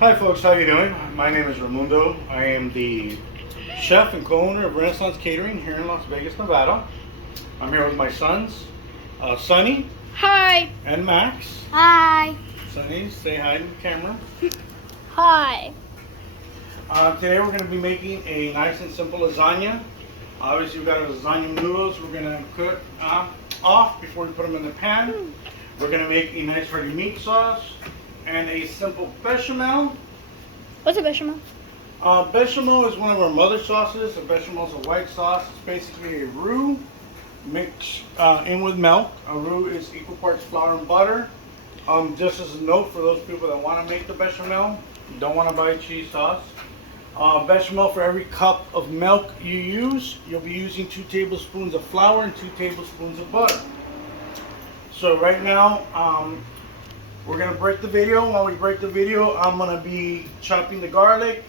Hi folks, how you doing? My name is Raimundo. I am the chef and co-owner of Renaissance Catering here in Las Vegas, Nevada. I'm here with my sons, Sonny Hi. and Max. Hi. Sonny, say hi to the camera. Hi. Today we're going to be making a nice and simple lasagna. Obviously we've got our lasagna noodles we're going to cook off before we put them in the pan. We're going to make a nice hearty meat sauce and a simple bechamel. What's a bechamel? Bechamel is one of our mother sauces. A bechamel is a white sauce. It's basically a roux mixed in with milk. A roux is equal parts flour and butter. Just as a note for those people that want to make the bechamel, you don't want to buy cheese sauce. Bechamel, for every cup of milk you use, you'll be using 2 tablespoons of flour and 2 tablespoons of butter. So right now, we're going to break the video. While we break the video, I'm going to be chopping the garlic,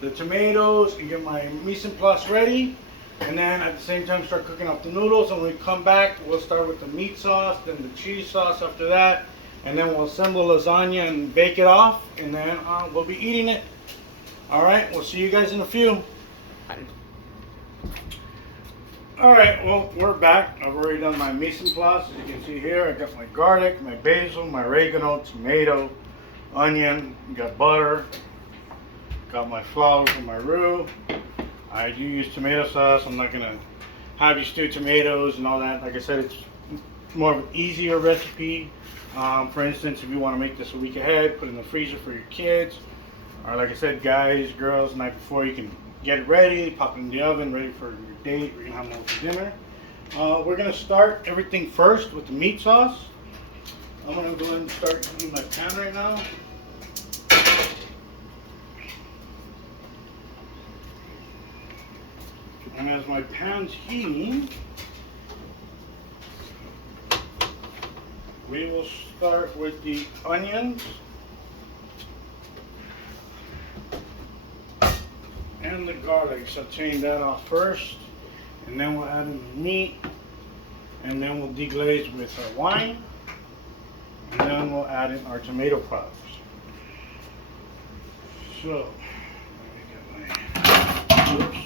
the tomatoes, and get my mise en place ready. And then at the same time start cooking up the noodles. And when we come back, we'll start with the meat sauce, then the cheese sauce after that. And then we'll assemble lasagna and bake it off. And then we'll be eating it. Alright, we'll see you guys in a few. Alright, well, we're back. I've already done my mise en place. As you can see here, I got my garlic, my basil, my oregano, tomato, onion, got butter, got my flour and my roux. I do use tomato sauce. I'm not going to have you stew tomatoes and all that. Like I said, it's more of an easier recipe. For instance, if you want to make this a week ahead, put it in the freezer for your kids. Or like I said, guys, girls, the night before, you can get it ready, pop it in the oven, ready for your date, or you're going to have them over for dinner. We're going to start everything first with the meat sauce. I'm going to go ahead and start heating my pan right now. And as my pan's heating, we will start with the onions and the garlic. Sauteing that off first, and then we'll add in the meat, and then we'll deglaze with our wine, and then we'll add in our tomato puffs. So, let me get my, oops.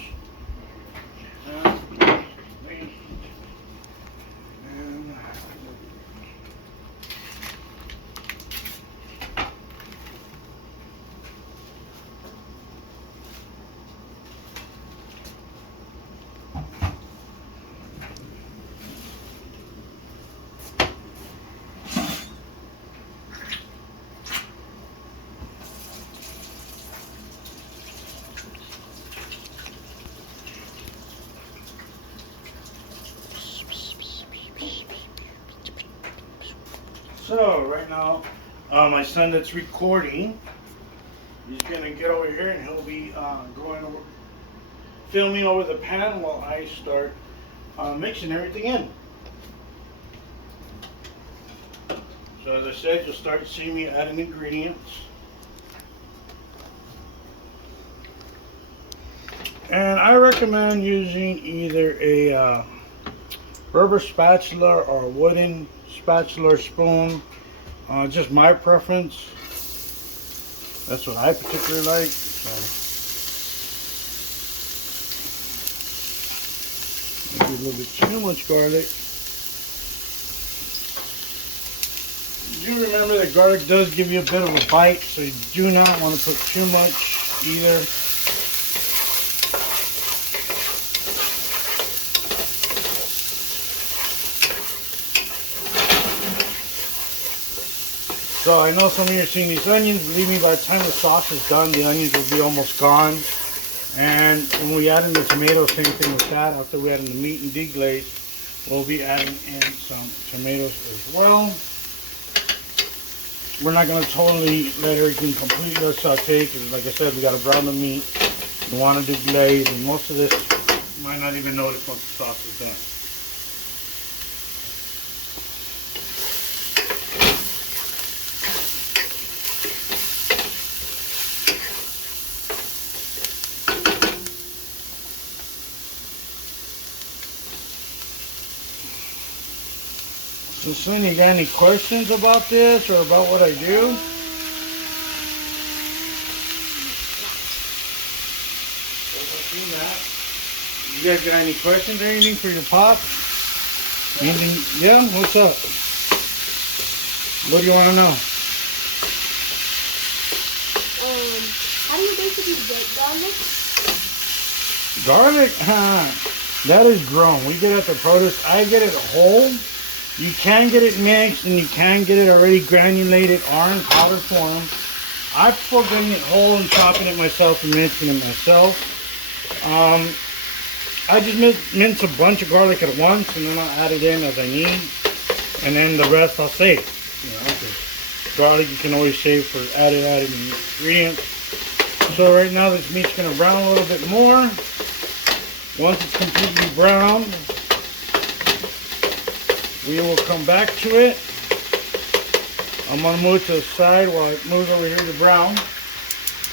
So right now, my son that's recording, he's gonna get over here and he'll be filming over the pan while I start mixing everything in. So as I said, you'll start seeing me adding ingredients. And I recommend using either a rubber spatula or a wooden spatula or spoon. Just my preference. That's what I particularly like. So maybe a little bit too much garlic. Do remember that garlic does give you a bit of a bite, so you do not want to put too much either. So I know some of you are seeing these onions. Believe me, by the time the sauce is done, the onions will be almost gone. And when we add in the tomatoes, same thing with that. After we add in the meat and deglaze, we'll be adding in some tomatoes as well. We're not going to totally let everything completely saute because, like I said, we got to brown the meat. We want to deglaze, and most of this you might not even notice once the sauce is done. So son, you got any questions about this or about what I do? seen that. You guys got any questions or anything for your pop? Anything? Yeah, what's up? What do you want to know? How do you basically get garlic? Garlic? That is grown. We get it at the produce. I get it whole. You can get it mixed and you can get it already granulated or in powder form. I prefer getting it whole and chopping it myself and mincing it myself. I just mince a bunch of garlic at once and then I'll add it in as I need. And then the rest I'll save. You know, 'cause garlic you can always save for added ingredients. So right now this meat's going to brown a little bit more. Once it's completely browned, we will come back to it. I'm going to move it to the side while it moves over here to brown.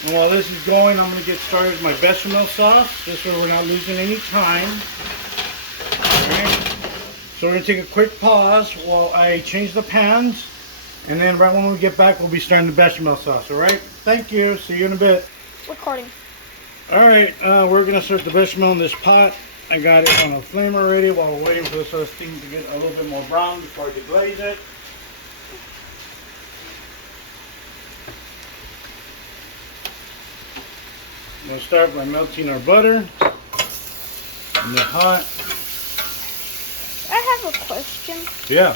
And while this is going, I'm going to get started with my bechamel sauce. This way we're not losing any time. Alright. So we're going to take a quick pause while I change the pans. And then right when we get back, we'll be starting the bechamel sauce. Alright? Thank you. See you in a bit. Recording. Alright, we're going to start the bechamel in this pot. I got it on a flame already while we're waiting for this other thing to get a little bit more brown before I deglaze it. I'm going to start by melting our butter in the hot. I have a question. Yeah.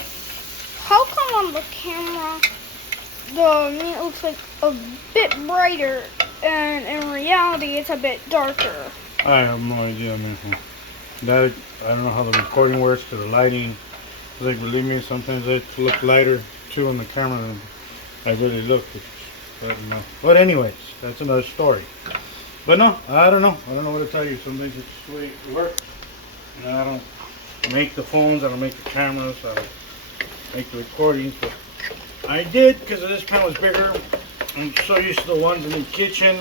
How come on the camera the meat looks like a bit brighter and in reality it's a bit darker? I have no idea, man. That I don't know how the recording works because the lighting. Like, believe me, sometimes it look lighter too on the camera than I really look. But anyways, that's another story. But no, I don't know. I don't know what to tell you. Some things it's just the way it works. You know, I don't make the phones. I don't make the cameras. I don't make the recordings. But I did because this pan was bigger. I'm so used to the ones in the kitchen.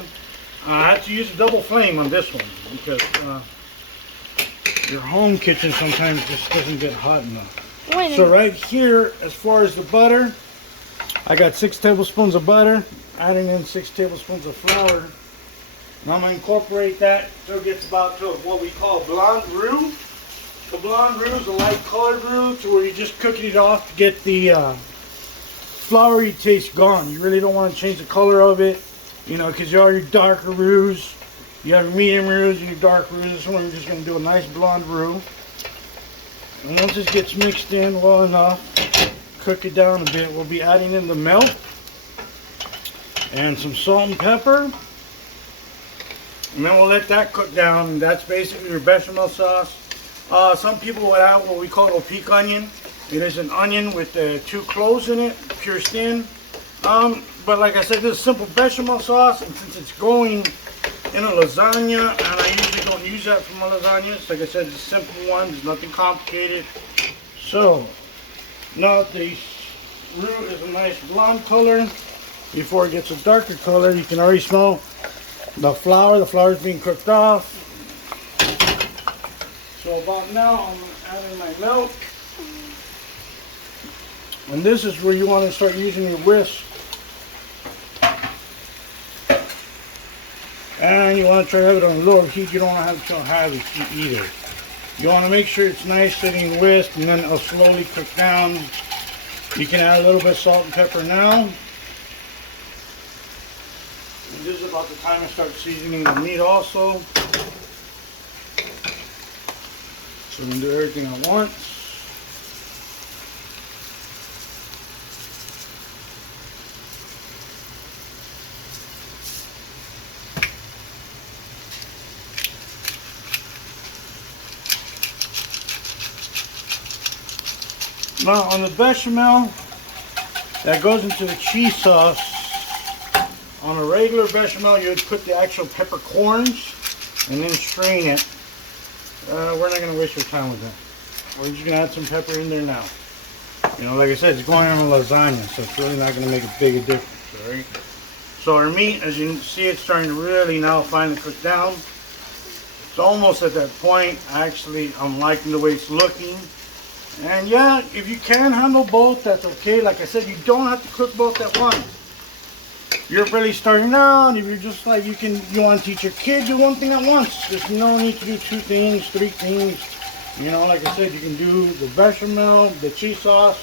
I had to use a double flame on this one because your home kitchen sometimes just doesn't get hot enough. So right here, as far as the butter, I got 6 tablespoons of butter, adding in 6 tablespoons of flour. And I'm going to incorporate that till it gets about to what we call blonde roux. The blonde roux is a light colored roux to where you're just cooking it off to get the floury taste gone. You really don't want to change the color of it, you know, because you have your darker roux. You have your medium roux and your dark roux. This one we're just going to do a nice blonde roux. And once this gets mixed in well enough, cook it down a bit, we'll be adding in the milk and some salt and pepper. And then we'll let that cook down. And that's basically your bechamel sauce. Some people would add what we call a peak onion. It is an onion with 2 cloves in it, pure skin. But like I said, this is simple bechamel sauce, and since it's going in a lasagna, and I usually don't use that for my lasagnas. Like I said, it's a simple one. There's nothing complicated. So now the roux is a nice blonde color. Before it gets a darker color, you can already smell the flour. The flour is being cooked off. So about now, I'm adding my milk. And this is where you want to start using your whisk. And you want to try to have it on low heat. You don't want to have it on high heat either. You want to make sure it's nice sitting whisked, and then it'll slowly cook down. You can add a little bit of salt and pepper now. And this is about the time I start seasoning the meat also. So we can do everything at once. Now on the bechamel, that goes into the cheese sauce. On a regular bechamel, you would put the actual peppercorns and then strain it. We're not going to waste your time with that. We're just going to add some pepper in there now. You know, like I said, it's going on a lasagna, so it's really not going to make a big difference, alright? So our meat, as you can see, it's starting to really now finally cook down. It's almost at that point. Actually, I'm liking the way it's looking. And yeah, if you can handle both, that's okay. Like I said, you don't have to cook both at once. you're really starting out, if you're just like you want to teach your kid, do one thing at once. There's no need to do 2 things, 3 things. You know, like I said, you can do the bechamel, the cheese sauce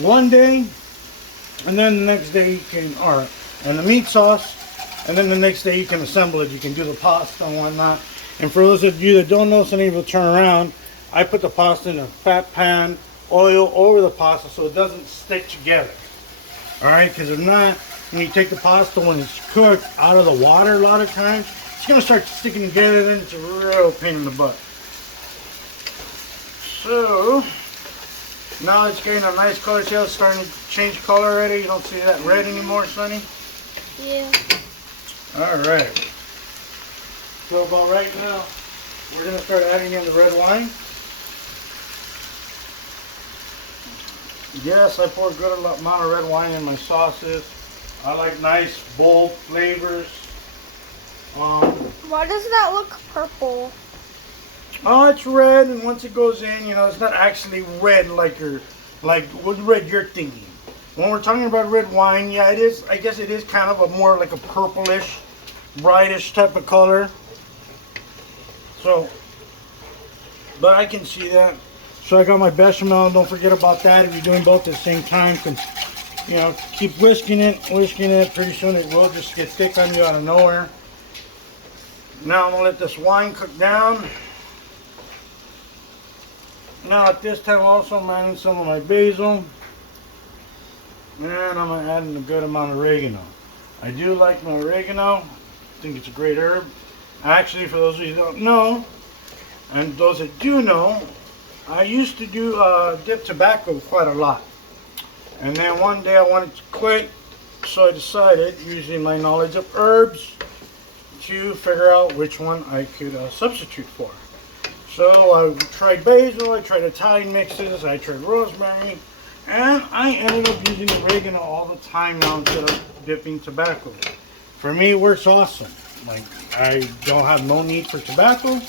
one day, and then the next day you can, and the meat sauce, and then the next day you can assemble it. You can do the pasta and whatnot. And for those of you that don't know, something will turn around. I put the pasta in a fat pan, oil over the pasta so it doesn't stick together. Alright, because if not, when you take the pasta when it's cooked out of the water a lot of times, it's going to start sticking together and it's a real pain in the butt. So, now it's getting a nice color tail. It's starting to change color already. You don't see that red anymore, Sonny? Yeah. Alright. So about right now, we're going to start adding in the red wine. Yes, I pour a good amount of red wine in my sauces. I like nice, bold flavors. Why does that look purple? Oh, it's red, and once it goes in, you know, it's not actually red like what red you're thinking. When we're talking about red wine, yeah, it is. I guess it is kind of a more like a purplish, brightish type of color. So, but I can see that. So I got my bechamel. Don't forget about that. If you're doing both at the same time, you know, keep whisking it. Pretty soon it will just get thick on you out of nowhere. Now I'm gonna let this wine cook down. Now at this time also I'm adding some of my basil. And I'm gonna add in a good amount of oregano. I do like my oregano. I think it's a great herb. Actually, for those of you who don't know, and those that do know, I used to do dip tobacco quite a lot. And then one day I wanted to quit, so I decided, using my knowledge of herbs, to figure out which one I could substitute for. So I tried basil, I tried Italian mixes, I tried rosemary, and I ended up using oregano all the time now instead of dipping tobacco. For me, it works awesome. Like, I don't have no need for tobacco,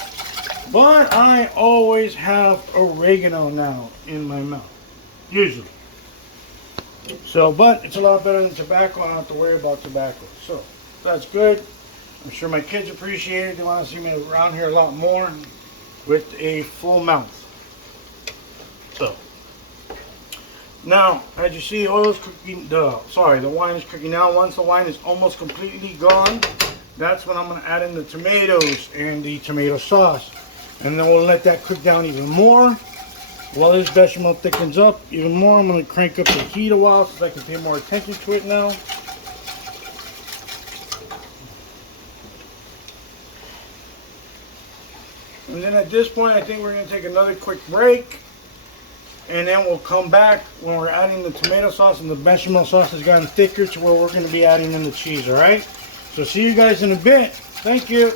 but I always have oregano now in my mouth, usually. So, but it's a lot better than tobacco. I don't have to worry about tobacco. So, that's good. I'm sure my kids appreciate it. They want to see me around here a lot more with a full mouth. So, now, as you see, oil is cooking, the wine is cooking now. Once the wine is almost completely gone, that's when I'm going to add in the tomatoes and the tomato sauce. And then we'll let that cook down even more. While this bechamel thickens up even more, I'm going to crank up the heat a while so I can pay more attention to it now. And then at this point, I think we're going to take another quick break. And then we'll come back when we're adding the tomato sauce and the bechamel sauce has gotten thicker to where we're going to be adding in the cheese, alright? So see you guys in a bit. Thank you.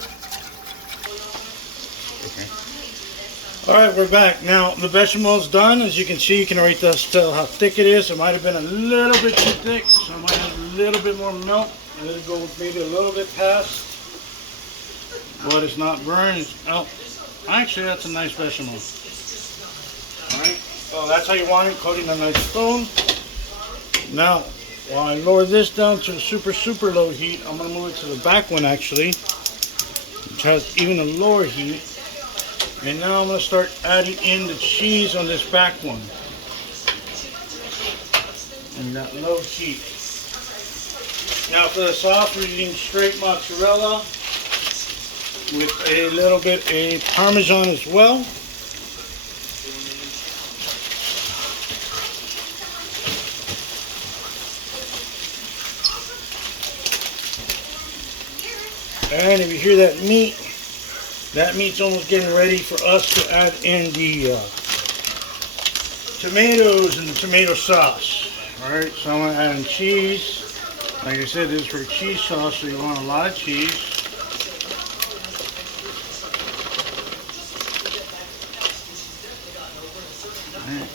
Alright, we're back. Now, the bechamel's done. As you can see, you can already tell how thick it is. It might have been a little bit too thick, so I might add a little bit more milk. And let it go maybe a little bit past. But it's not burned. Oh, actually, that's a nice bechamel. Alright, so that's how you want it, coating a nice spoon. Now, while I lower this down to super low heat, I'm going to move it to the back one actually, which has even a lower heat. And now I'm going to start adding in the cheese on this back one. And that low heat. Now for the sauce, we're using straight mozzarella with a little bit of Parmesan as well. And if you hear that meat's almost getting ready for us to add in the tomatoes and the tomato sauce. Alright, so I'm going to add in cheese. Like I said, this is for cheese sauce, so you want a lot of cheese. Right.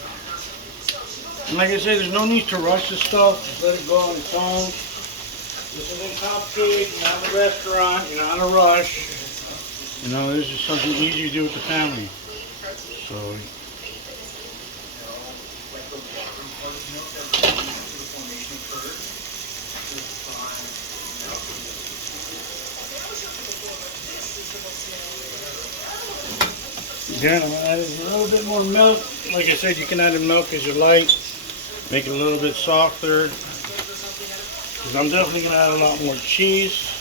And like I said, there's no need to rush this stuff. Just let it go on its own. This isn't complicated, you're not in a restaurant, you're not in a rush. You know, this is something easy to do with the family. So, Again, I'm going to add a little bit more milk. Like I said, you can add the milk as you like. Make it a little bit softer. Because I'm definitely going to add a lot more cheese.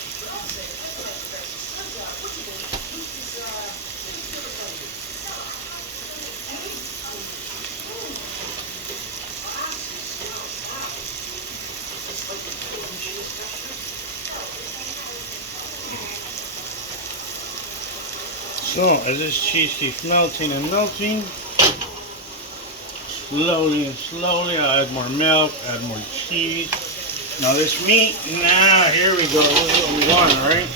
So, as this cheese keeps melting and melting, slowly and slowly, I add more milk, add more cheese. Now this meat, here we go. This is what we want, alright?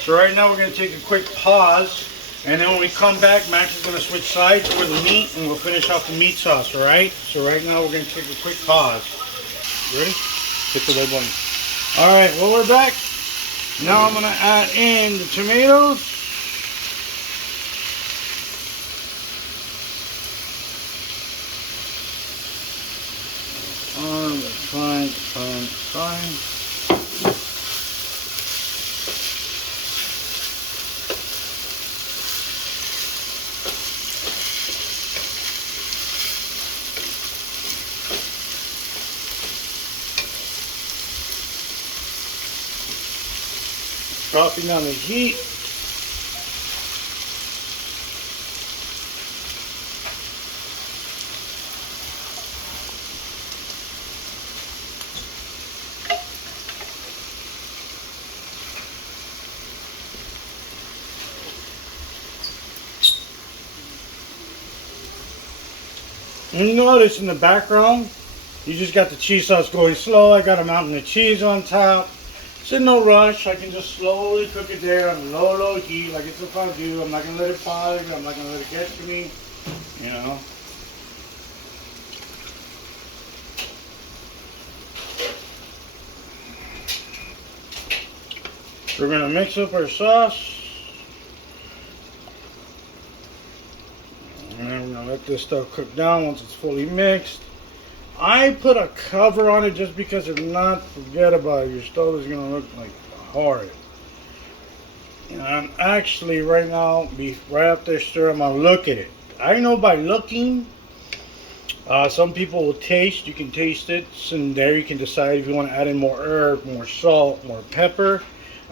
So right now we're going to take a quick pause, and then when we come back, Max is going to switch sides over the meat, and we'll finish off the meat sauce, alright? So right now we're going to take a quick pause. Ready? Hit the red button. Alright, well we're back. Now I'm going to add in the tomatoes. Fine. Dropping down the heat. You notice in the background, you just got the cheese sauce going slow. I got a mountain of cheese on top. It's in no rush. I can just slowly cook it there on low heat like it's a fondue. I'm not going to let it bother me. I'm not going to let it get to me. You know. We're going to mix up our sauce. And then we're going to let this stuff cook down once it's fully mixed. I put a cover on it just because if not, forget about it. Your stove is going to look like horrid. And I'm actually right now, right after stir, I'm going to look at it. I know by looking, some people will taste. You can taste it. And there you can decide if you want to add in more herb, more salt, more pepper.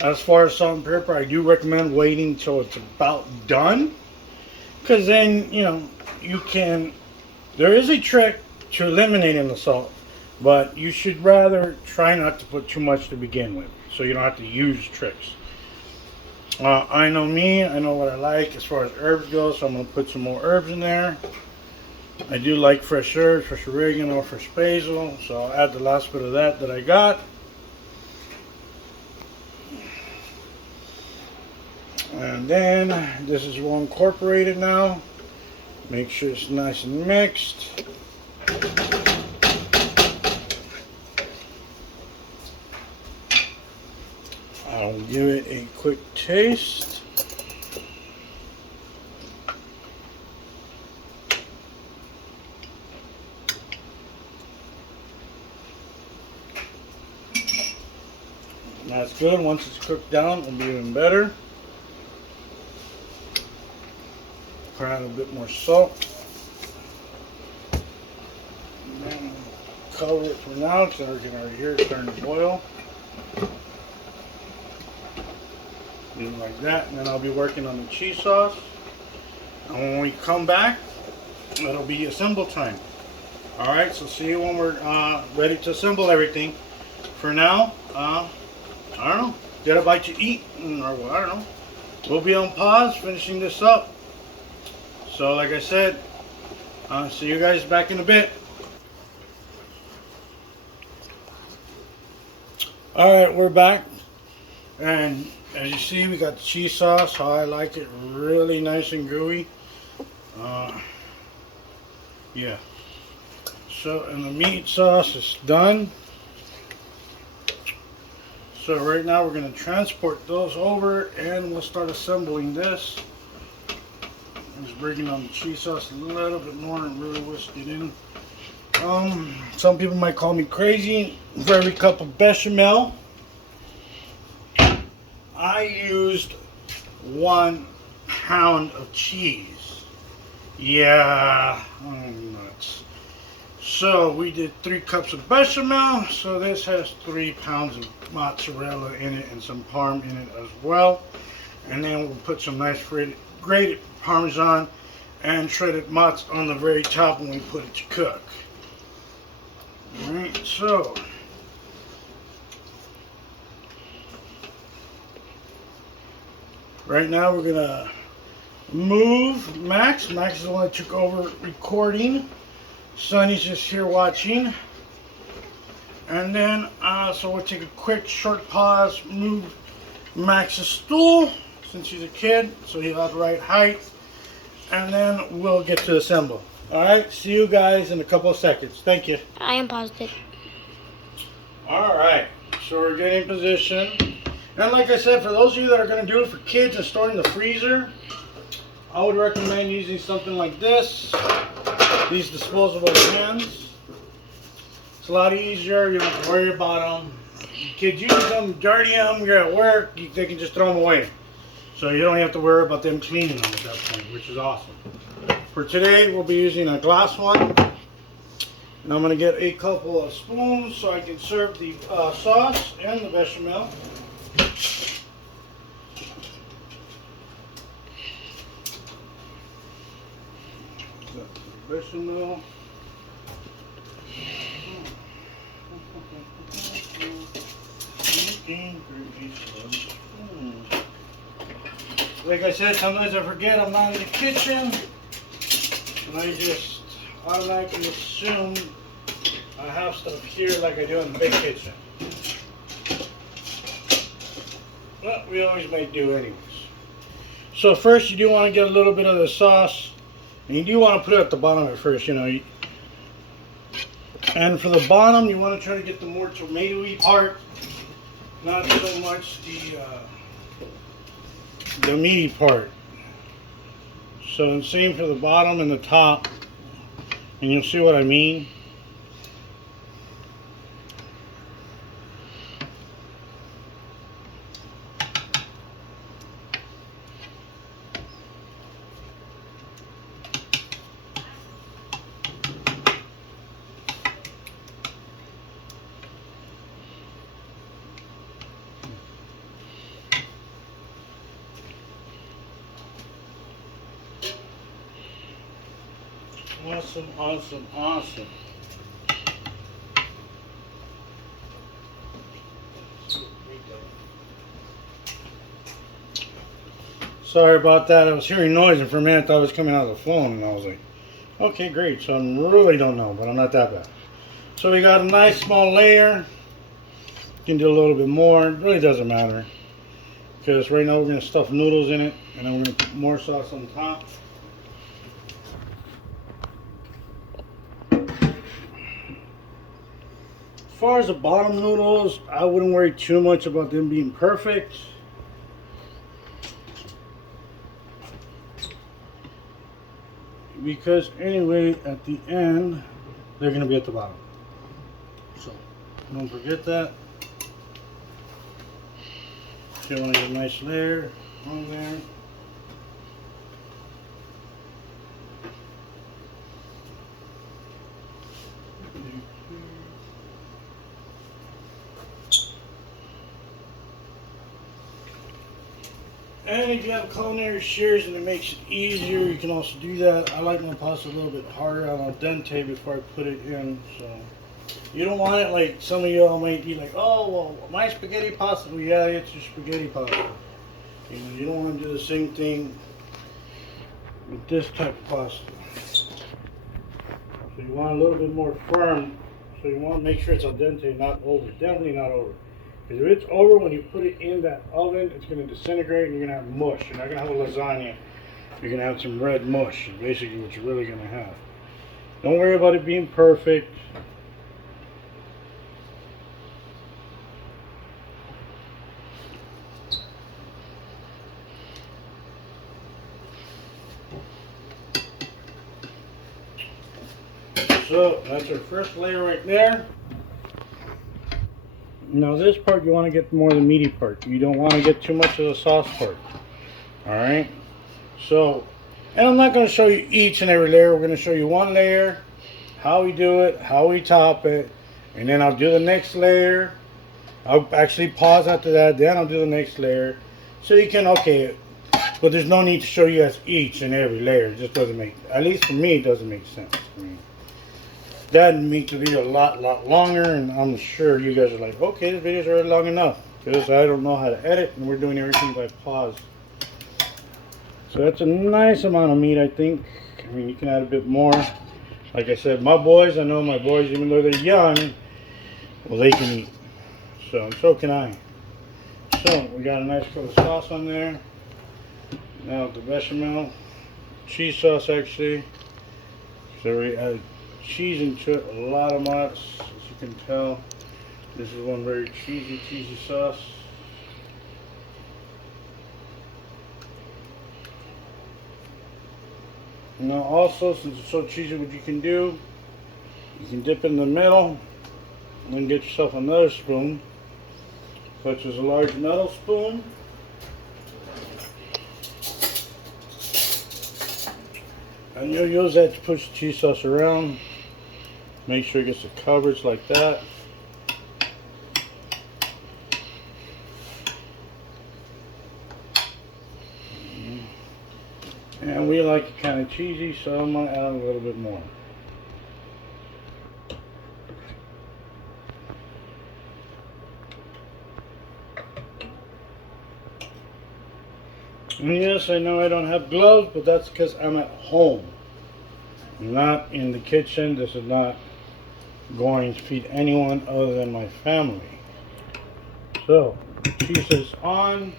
As far as salt and pepper, I do recommend waiting until it's about done. Because then, you know, you can, there is a trick to eliminating the salt, but you should rather try not to put too much to begin with, so you don't have to use tricks. I know me, I know what I like as far as herbs go, so I'm going to put some more herbs in there. I do like fresh herbs, fresh oregano, fresh basil, so I'll add the last bit of that I got. And then this is all incorporated now. Make sure it's nice and mixed. I'll give it a quick taste. That's good. Once it's cooked down, it'll be even better. Add a bit more salt. And then cover it for now because I can already hear it starting to boil. Do it like that, and then I'll be working on the cheese sauce. And when we come back, it'll be assemble time. Alright, so see you when we're ready to assemble everything. For now, I don't know, get a bite to eat, or I don't know. We'll be on pause finishing this up. So like I said, see you guys back in a bit. Alright, we're back. And as you see, we got the cheese sauce, how I like it, really nice and gooey. Yeah. So, and the meat sauce is done. So right now we're going to transport those over and we'll start assembling this. Just bringing on the cheese sauce a little bit more and really whisk it in. Some people might call me crazy. For every cup of bechamel, I used 1 pound of cheese. Yeah, I'm nuts. So we did 3 cups of bechamel. So this has 3 pounds of mozzarella in it and some parm in it as well. And then we'll put some nice grated parmesan and shredded mozz on the very top when we put it to cook. Alright, so right now we're gonna move Max. Max is the one that took over recording. Sonny's just here watching. And then, so we'll take a quick short pause, move Max's stool since he's a kid, so he'll have the right height. And then we'll get to assemble. Alright, see you guys in a couple of seconds. Thank you. I am positive. Alright, so we're getting in position. And like I said, for those of you that are going to do it for kids and store in the freezer, I would recommend using something like this. These disposable pans. It's a lot easier. You don't have to worry about them. Kids use them, dirty them, you're at work, they can just throw them away. So you don't have to worry about them cleaning them at that point, which is awesome. For today, we'll be using a glass one. And I'm going to get a couple of spoons so I can serve the sauce and the bechamel. Bechamel. Like I said, sometimes I forget I'm not in the kitchen, and I just automatically assume I have stuff here like I do in the big kitchen. But we always may do anyways. So first you do want to get a little bit of the sauce, and you do want to put it at the bottom at first, you know. And for the bottom, you want to try to get the more tomatoey part, not so much the meaty part. So same for the bottom and the top, and you'll see what I mean. Awesome, awesome, awesome. Sorry about that. I was hearing noise, and for a minute I thought it was coming out of the phone, and I was like, okay, great. So I really don't know, but I'm not that bad. So we got a nice small layer. You can do a little bit more. It really doesn't matter, because right now we're going to stuff noodles in it, and then we're going to put more sauce on top. As far as the bottom noodles, I wouldn't worry too much about them being perfect. Because anyway, at the end, they're going to be at the bottom. So, don't forget that. So you want to get a nice layer on there. And if you have culinary shears and it makes it easier, you can also do that. I like my pasta a little bit harder on al dente before I put it in. So you don't want it like some of y'all might be like, oh, well, my spaghetti pasta. Well, yeah, it's your spaghetti pasta. You know, you don't want to do the same thing with this type of pasta. So you want a little bit more firm. So you want to make sure it's al dente, not over. Definitely not over. Because if it's over, when you put it in that oven, it's going to disintegrate and you're going to have mush. You're not going to have a lasagna. You're going to have some red mush. Is basically what you're really going to have. Don't worry about it being perfect. So that's our first layer right there. Now this part, you want to get more of the meaty part. You don't want to get too much of the sauce part. Alright? So And I'm not going to show you each and every layer. We're going to show you one layer, how we do it, how we top it, and then I'll do the next layer. I'll actually pause after that, then I'll do the next layer. So you can, okay, but there's no need to show you guys each and every layer. It just doesn't make, at least for me, it doesn't make sense. I mean, that makes the video a lot longer, and I'm sure you guys are like, okay, this video's already long enough. Because I don't know how to edit, and we're doing everything by pause. So that's a nice amount of meat, I think. I mean, you can add a bit more. Like I said, my boys, I know my boys, even though they're young, well, they can eat. So, and so can I. So, we got a nice coat of sauce on there. Now the bechamel, cheese sauce actually. So we added cheese into it, a lot of much, as you can tell. This is one very cheesy sauce. Now also, since it's so cheesy, what you can do, you can dip in the middle and then get yourself another spoon, such as a large metal spoon. And you'll use that to push the cheese sauce around. Make sure it gets the coverage like that. And we like it kind of cheesy, so I'm going to add a little bit more. And yes, I know I don't have gloves, but that's because I'm at home. I'm not in the kitchen. This is not going to feed anyone other than my family. So, cheese is on.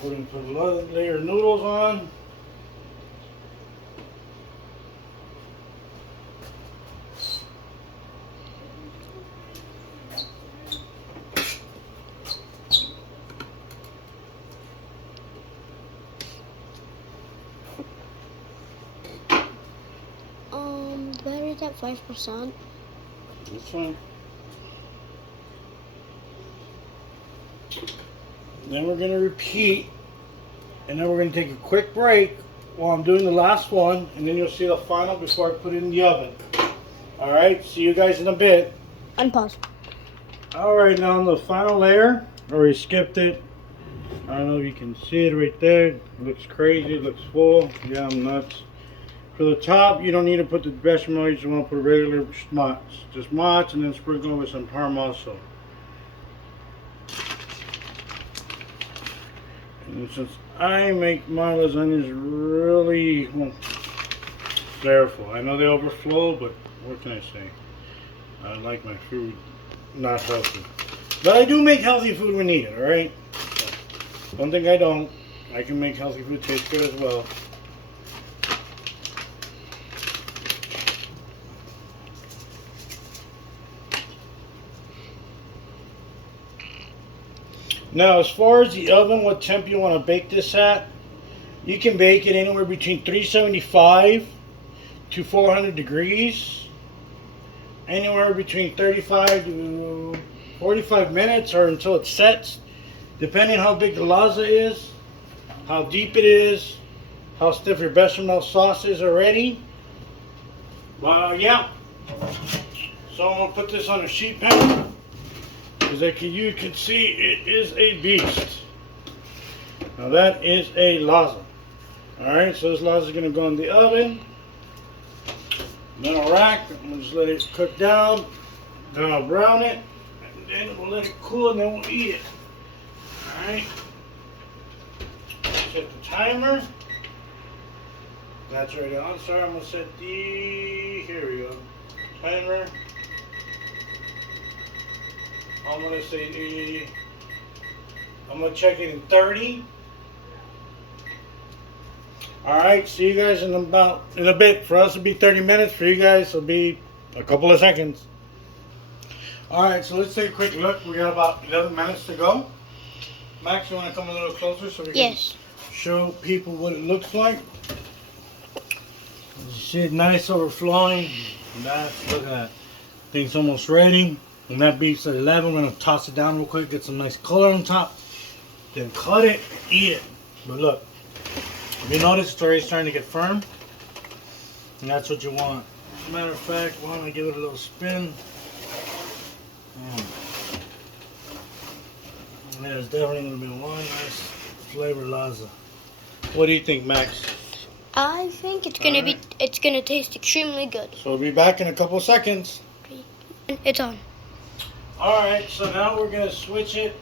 We're going to put another layer of noodles on. The battery's at 5%. That's fine. Then we're going to repeat, and then we're going to take a quick break while I'm doing the last one, and then you'll see the final before I put it in the oven. Alright, see you guys in a bit. Unpause. Alright, now on the final layer, I already skipped it. I don't know if you can see it right there. It looks crazy, it looks full. Yeah, I'm nuts. For the top, you don't need to put the bechamel, you just want to put regular mozz. Just mozz and then sprinkle with some parmesan. And since I make my lasagnas really flavorful, I know they overflow, but what can I say? I like my food not healthy. But I do make healthy food when needed, alright? So, one thing I don't, I can make healthy food taste good as well. Now, as far as the oven, what temp you want to bake this at, you can bake it anywhere between 375 to 400 degrees. Anywhere between 35 to 45 minutes or until it sets, depending how big the lasagna is, how deep it is, how stiff your bechamel sauce is already. But yeah, so I'm going to put this on a sheet pan. As you can see, it is a beast. Now that is a lasagna. Alright, so this lasagna is going to go in the oven. Then I'll rack, I'm going to just let it cook down. Then I'll brown it. And then we'll let it cool and then we'll eat it. Alright. Set the timer. That's right on. Sorry, I'm going to set the, here we go, timer. I'm going to say, I'm going to check it in 30. Alright, see you guys in a bit. For us it'll be 30 minutes. For you guys it'll be a couple of seconds. Alright, so let's take a quick look. We got about 11 minutes to go. Max, you want to come a little closer so we can show people what it looks like? You see it nice overflowing. That's, look at that. Thing's almost ready. When that beef's at 11, we're going to toss it down real quick, get some nice color on top. Then cut it, eat it. But look, You notice it's already starting to get firm, and that's what you want. As a matter of fact, why don't I give it a little spin? Yeah, it's definitely going to be one nice flavor lasagna. What do you think, Max? I think it's gonna taste extremely good. So we'll be back in a couple seconds. It's on. Alright, so now we're going to switch it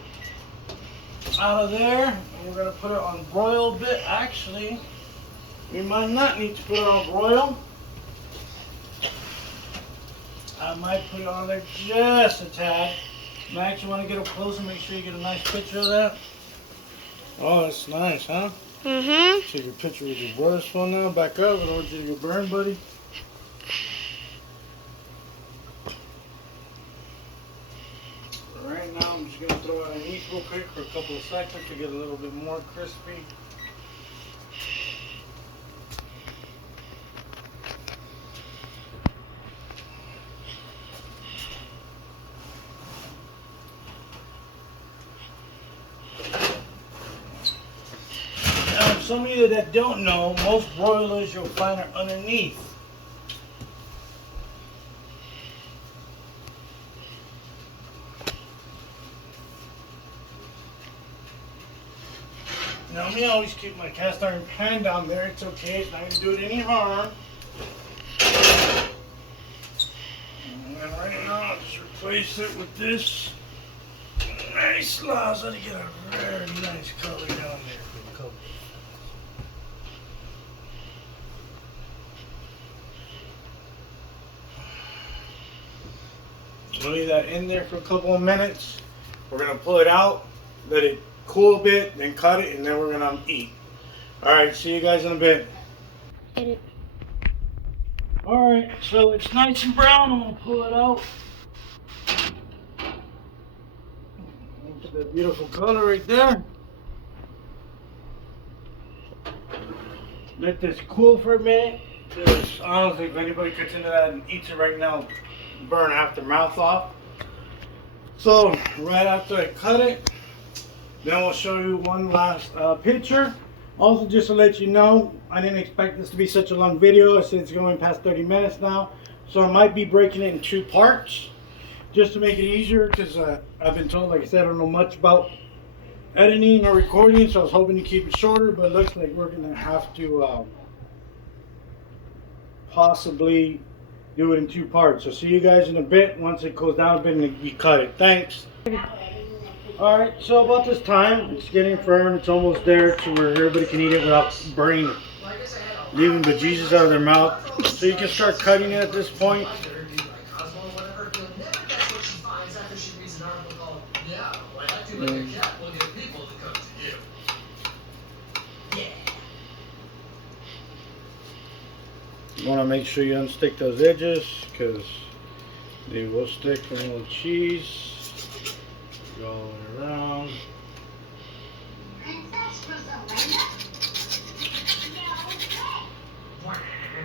out of there, and we're going to put it on broil a bit. Actually, we might not need to put it on broil. I might put it on there just a tad. Max, you want to get up close and make sure you get a nice picture of that? Oh, that's nice, huh? Mm-hmm. Take your picture with your brush phone now. Back up. I don't want you to get burned, buddy. Right now, I'm just going to throw it in equal quick for a couple of seconds to get a little bit more crispy. Now, some of you that don't know, most broilers you'll find are underneath. Now, me, I always keep my cast iron pan down there. It's okay. It's not going to do it any harm. And right now, I'll just replace it with this nice lasagna to get a very nice color down there for the color. We'll leave that in there for a couple of minutes. We're going to pull it out, let it cool a bit, then cut it, and then we're going to eat. Alright, see you guys in a bit. Alright, so it's nice and brown. I'm going to pull it out. Look at that beautiful color right there. Let this cool for a minute. Because honestly, if anybody gets into that and eats it right now, burn half their mouth off. So right after I cut it, then we'll show you one last picture. Also, just to let you know, I didn't expect this to be such a long video since it's going past 30 minutes now. So I might be breaking it in 2 parts just to make it easier, because I've been told, like I said, I don't know much about editing or recording, so I was hoping to keep it shorter, but it looks like we're going to have to possibly do it in 2 parts. So see you guys in a bit once it cools down a bit and you cut it. Thanks. Alright, so about this time, it's getting firm. It's almost there to where everybody can eat it without burning, leaving bejesus out of their mouth. So you can start cutting it at this point. You want to make sure you unstick those edges, because they will stick from a little cheese. Go around.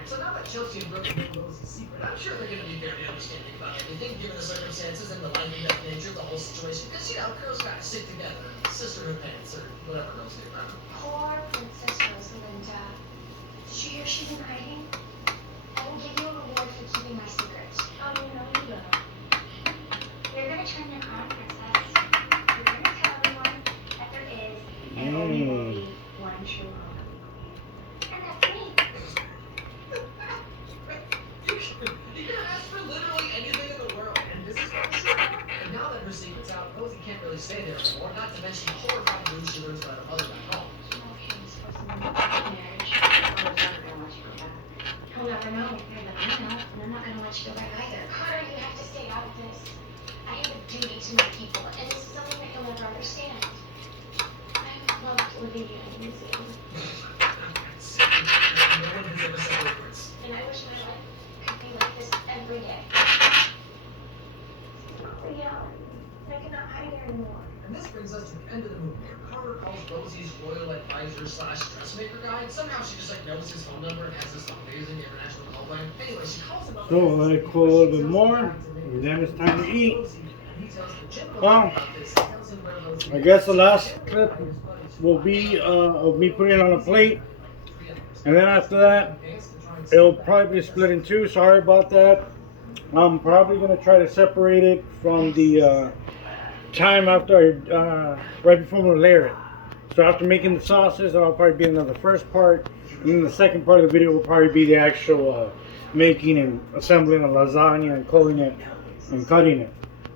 So now that Chelsea and Brooke know Rosie's secret, I'm sure they're going to be very understanding about everything, given the circumstances and the life and death nature of the whole situation. Because, you know, girls got to stick together. Sisterhood pants, or whatever girls do. Poor Princess Rosalinda. Did you hear she's in hiding? I will give you a reward for keeping my secret. Oh, you know you will. You're going to turn them on, Princess. You're going to tell everyone that there is and only will be one true home. And that's me. You can ask for literally anything in the world, and this is what she got. And now that her secret's out, Rosie can't really stay there anymore, not to mention the horrifying news she learns about her mother back home. Okay, Miss Rosalinda, marriage. I'll never gonna let you go back. He'll never know. You're the man, and I'm not gonna let you go back either. Carter, you have to stay out of this. I have a duty to my people, and this is something that you'll never understand. I loved living in a museum, No one has ever said those words. and I wish my life could be like this every day. Yeah, I cannot hide here anymore. And this brings us to the end of the movie, where Carter calls Rosie's royal advisor slash dressmaker guy, and somehow she just like knows his phone number and has this amazing international call plan. Anyway, she calls him up. So let it cool a little bit more, and then it's time to eat. Well, I guess the last clip will be of me putting it on a plate. And then after that, it'll probably be split in two. Sorry about that. I'm probably gonna try to separate it from the time after, right before we layer it. So after making the sauces, that'll probably be another first part, and then the second part of the video will probably be the actual making and assembling a lasagna and cooling it and cutting it.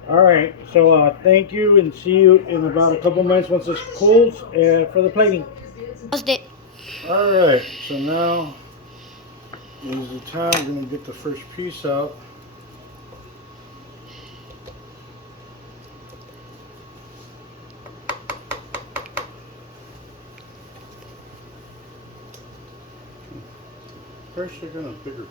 All right, so thank you, and see you in about a couple minutes once this cools for the plating. Paused it. All right, so now is the time. I'm gonna get the first piece out. First, they're gonna bigger piece.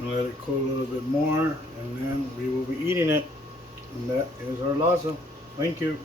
Let it cool a little bit more, and then we will be eating it. And that is our lasagna. Thank you.